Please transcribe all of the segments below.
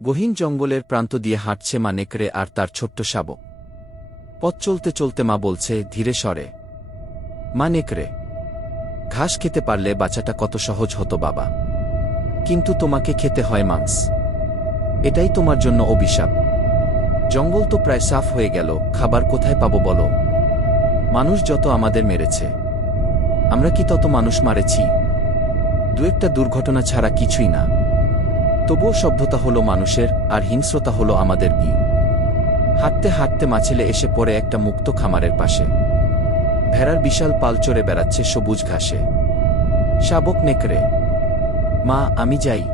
গহীন জঙ্গলের প্রান্ত দিয়ে হাঁটছে মা নেকড়ে আর তার ছোট্ট শাবক। পথ চলতে চলতে মা বলছে ধীরে স্বরে, মা নেকড়ে, ঘাস খেতে পারলে বাঁচাটা কত সহজ হতো বাবা, কিন্তু তোমাকে খেতে হয় মাংস। এটাই তোমার জন্য অভিশাপ। জঙ্গল তো প্রায় সাফ হয়ে গেল, খাবার কোথায় পাবো বলো? মানুষ যত আমাদের মেরেছে, আমরা কি তত মানুষ মারেছি? দু একটা দুর্ঘটনা ছাড়া কিছুই না। তবুও সভ্যতা হলো মানুষের, আর হিংস্রতা হলো আমাদের বিয়ে। হাঁটতে হাঁটতে মাছেলে এসে পড়ে একটা মুক্ত খামারের পাশে। ভেড়ার বিশাল পাল চড়ে বেড়াচ্ছে সবুজ ঘাসে। শাবক নেকড়ে, মা আমি যাই,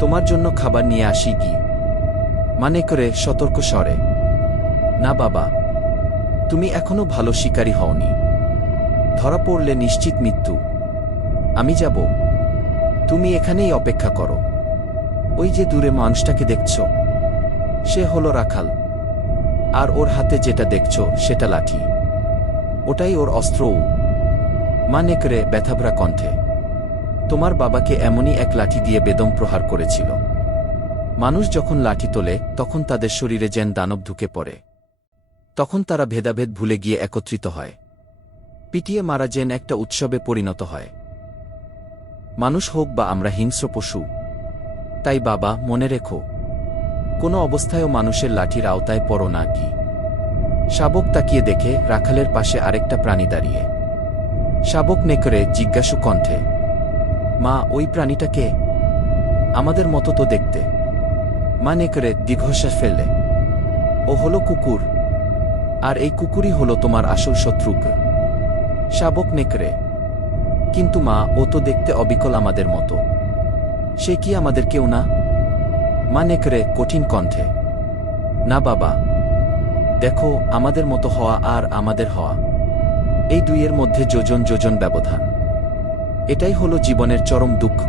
তোমার জন্য খাবার নিয়ে আসি কি? মা নেকড়ে সতর্ক স্বরে, না বাবা, তুমি এখনো ভালো শিকারী হওনি। ধরা পড়লে নিশ্চিত মৃত্যু। আমি যাব, তুমি এখানেই অপেক্ষা করো। ওই যে দূরে মানুষটাকে দেখছ, সে হলো রাখাল। আর ওর হাতে যেটা দেখছ সেটা লাঠি, ওটাই ওর অস্ত্রও। মা নেকড়ে ব্যথাভরা কণ্ঠে, তোমার বাবাকে এমনই এক লাঠি দিয়ে বেদম প্রহার করেছিল। মানুষ যখন লাঠি তোলে তখন তাদের শরীরে যেন দানব ঢুকে পড়ে। তখন তারা ভেদাভেদ ভুলে গিয়ে একত্রিত হয়। পিটিয়ে মারা যেন একটা উৎসবে পরিণত হয়। মানুষ হোক বা আমরা হিংস্র পশু। তাই বাবা মনে রেখো, কোনো অবস্থায়ও মানুষের লাঠির আওতায় পড়ো না কি? শাবক তাকিয়ে দেখে রাখালের পাশে আরেকটা প্রাণী দাঁড়িয়ে। শাবক নেকড়ে জিজ্ঞাসু কণ্ঠে, মা ওই প্রাণীটা কে? আমাদের মতো তো দেখতে। মা নেকড়ে দীর্ঘশ্বাস ফেললে, ও হলো কুকুর, আর এই কুকুরই হলো তোমার আসল শত্রু। শাবক নেকড়ে, কিন্তু মা ও তো দেখতে অবিকল আমাদের মতো, সে কি আমাদের কেউ না? মা নেকড়ে কঠিন কণ্ঠে, না বাবা, দেখো আমাদের মতো হওয়া আর আমাদের হওয়া, এই দুইয়ের মধ্যে যোজন যোজন ব্যবধান। এটাই হলো জীবনের চরম দুঃখ।